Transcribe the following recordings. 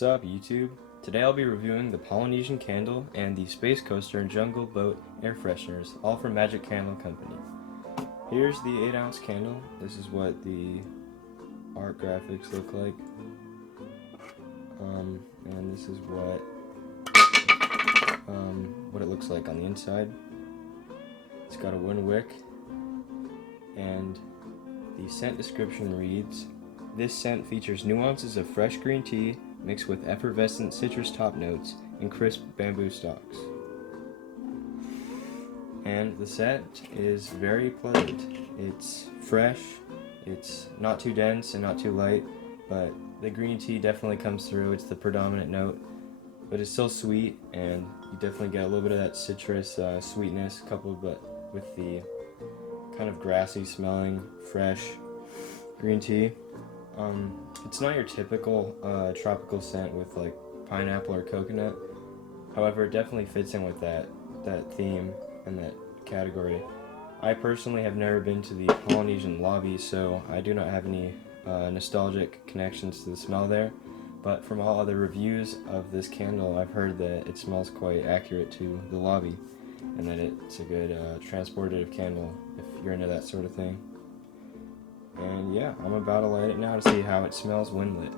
What's up, YouTube? Today I'll be reviewing the Polynesian candle and the Space Coaster and Jungle Boat air fresheners, all from Magic Candle Company. Here's the 8-ounce candle. This is what the art graphics look like. And this is what it looks like on the inside. It's got a wooden wick, and the scent description reads, "This scent features nuances of fresh green tea mixed with effervescent citrus top notes and crisp bamboo stalks." And the scent is very pleasant. It's fresh, it's not too dense and not too light, but the green tea definitely comes through. It's the predominant note, but it's still sweet, and you definitely get a little bit of that citrus sweetness coupled with the kind of grassy smelling, fresh green tea. It's not your typical tropical scent with like pineapple or coconut. However, it definitely fits in with that theme and that category. I personally have never been to the Polynesian lobby, so I do not have any nostalgic connections to the smell there. But from all other reviews of this candle, I've heard that it smells quite accurate to the lobby, and that it's a good transportative candle if you're into that sort of thing. And yeah, I'm about to light it now to see how it smells when lit.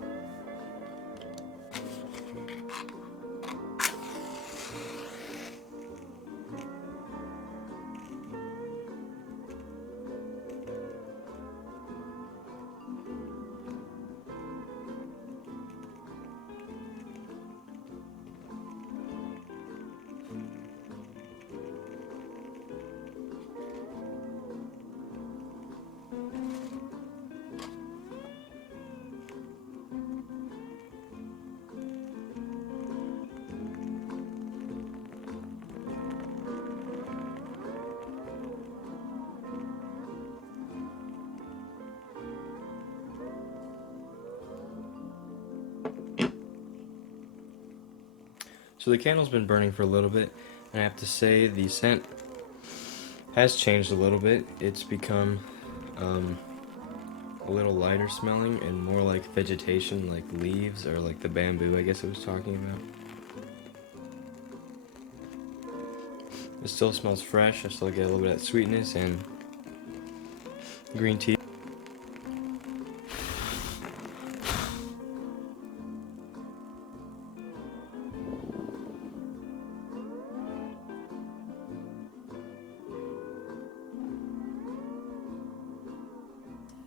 So the candle's been burning for a little bit, and I have to say the scent has changed a little bit. It's become a little lighter smelling and more like vegetation, like leaves or like the bamboo I guess I was talking about. It still smells fresh. I still get a little bit of that sweetness and green tea.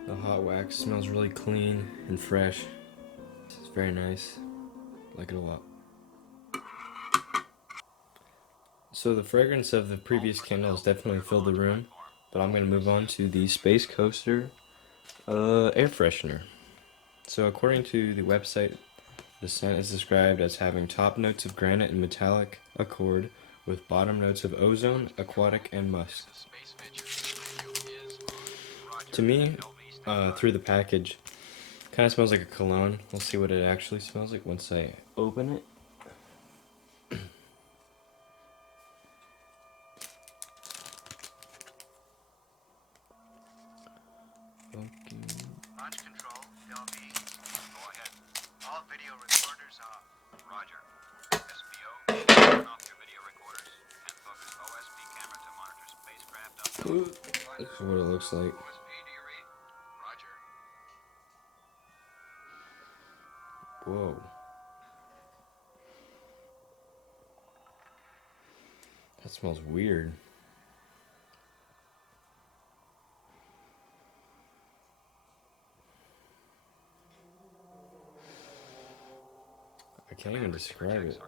The hot wax smells really clean and fresh. It's very nice. I like it a lot. So the fragrance of the previous candle has definitely filled the room, but I'm going to move on to the Space Coaster air freshener. So according to the website, the scent is described as having top notes of granite and metallic accord with bottom notes of ozone, aquatic, and musk. To me, through the package, kind of smells like a cologne. We'll see what it actually smells like once I open it. Launch control, LB. Go ahead. All video recorders off. Roger. SPO, turn off your video recorders and focus OSP camera to monitor spacecraft up. This is what it looks like. OSP, do you read? Roger. Whoa. That smells weird. I can't even describe it.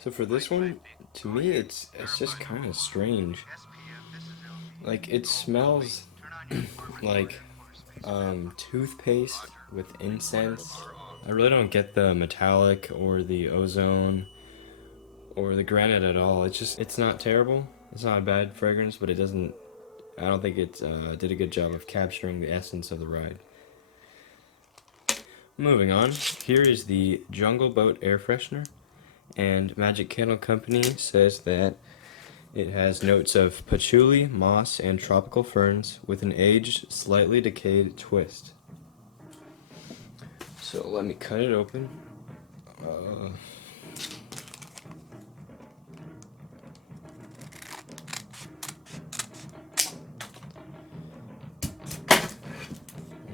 So for this one, to me it's just kind of strange. Like, it smells like toothpaste with incense. I really don't get the metallic or the ozone or the granite at all. It's not terrible. It's not a bad fragrance, but I don't think it did a good job of capturing the essence of the ride. Moving on, here is the Jungle Boat air freshener, and Magic Candle Company says that it has notes of patchouli, moss, and tropical ferns with an aged, slightly decayed twist. So let me cut it open.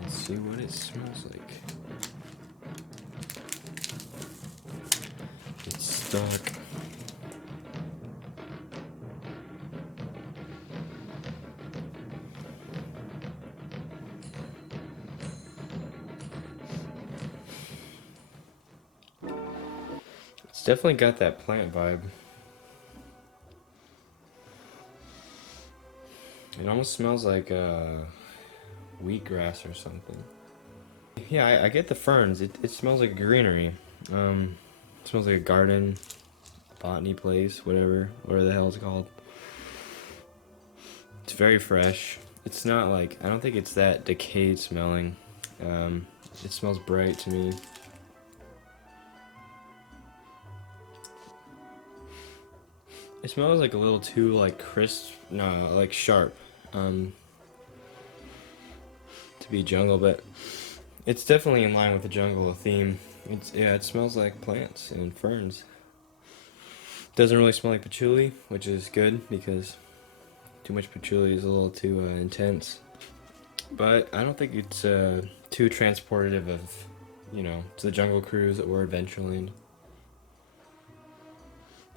Let's see what it smells like. It's stuck. It's definitely got that plant vibe. It almost smells like wheatgrass or something. Yeah, I get the ferns. It smells like greenery. It smells like a garden, botany place, whatever the hell it's called. It's very fresh. It's not like, I don't think it's that decayed smelling. It smells bright to me. It smells like a little too like crisp, no, like sharp, to be jungle, but it's definitely in line with the jungle theme. Yeah, it smells like plants and ferns. Doesn't really smell like patchouli, which is good because too much patchouli is a little too intense. But I don't think it's too transportative of, to the Jungle Cruise or Adventureland.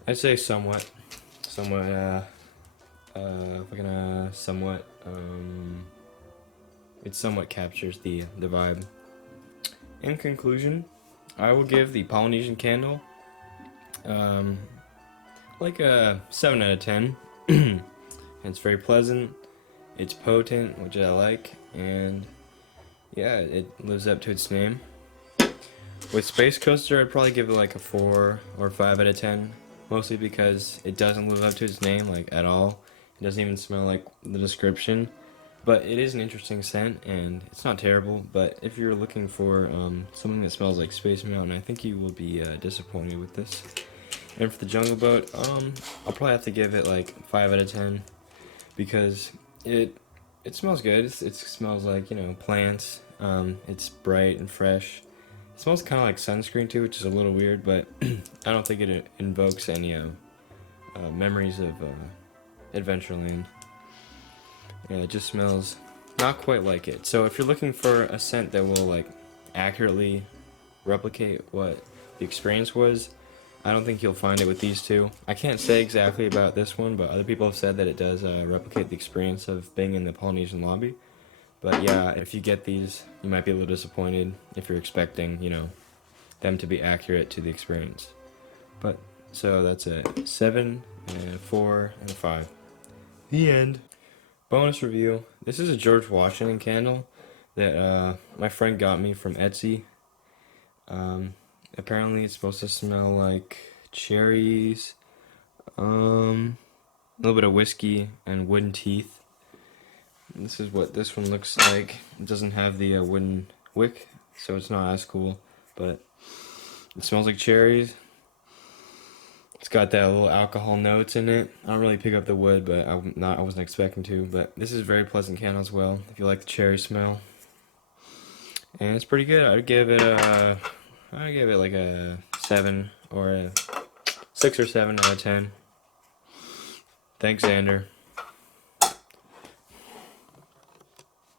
I'd say somewhat, it somewhat captures the vibe. In conclusion, I will give the Polynesian candle like a 7 out of 10. It's very pleasant, it's potent, which I like, and yeah, it lives up to its name. With Space Coaster, I'd probably give it like a 4 or 5 out of 10, mostly because it doesn't live up to its name like at all. It doesn't even smell like the description, but it is an interesting scent and it's not terrible. But if you're looking for something that smells like Space Mountain, I think you will be disappointed with this. And for the Jungle Boat, I'll probably have to give it like 5 out of 10 because it smells good. It smells like, plants. It's bright and fresh. It smells kind of like sunscreen too, which is a little weird, but I don't think it invokes any memories of Adventureland. Yeah, it just smells not quite like it. So if you're looking for a scent that will like accurately replicate what the experience was, I don't think you'll find it with these two. I can't say exactly about this one, but other people have said that it does replicate the experience of being in the Polynesian lobby. But yeah, if you get these, you might be a little disappointed if you're expecting, them to be accurate to the experience. But, so that's a 7, and a 4, and a 5. The end. Bonus review. This is a George Washington candle that my friend got me from Etsy. Apparently it's supposed to smell like cherries, a little bit of whiskey, and wooden teeth. And this is what this one looks like. It doesn't have the wooden wick, so it's not as cool, but it smells like cherries. It's got that little alcohol notes in it. I don't really pick up the wood, but I wasn't expecting to. But this is a very pleasant candle as well, if you like the cherry smell. And it's pretty good. I'd give it like a 7 or a 6 or 7 out of 10. Thanks, Xander.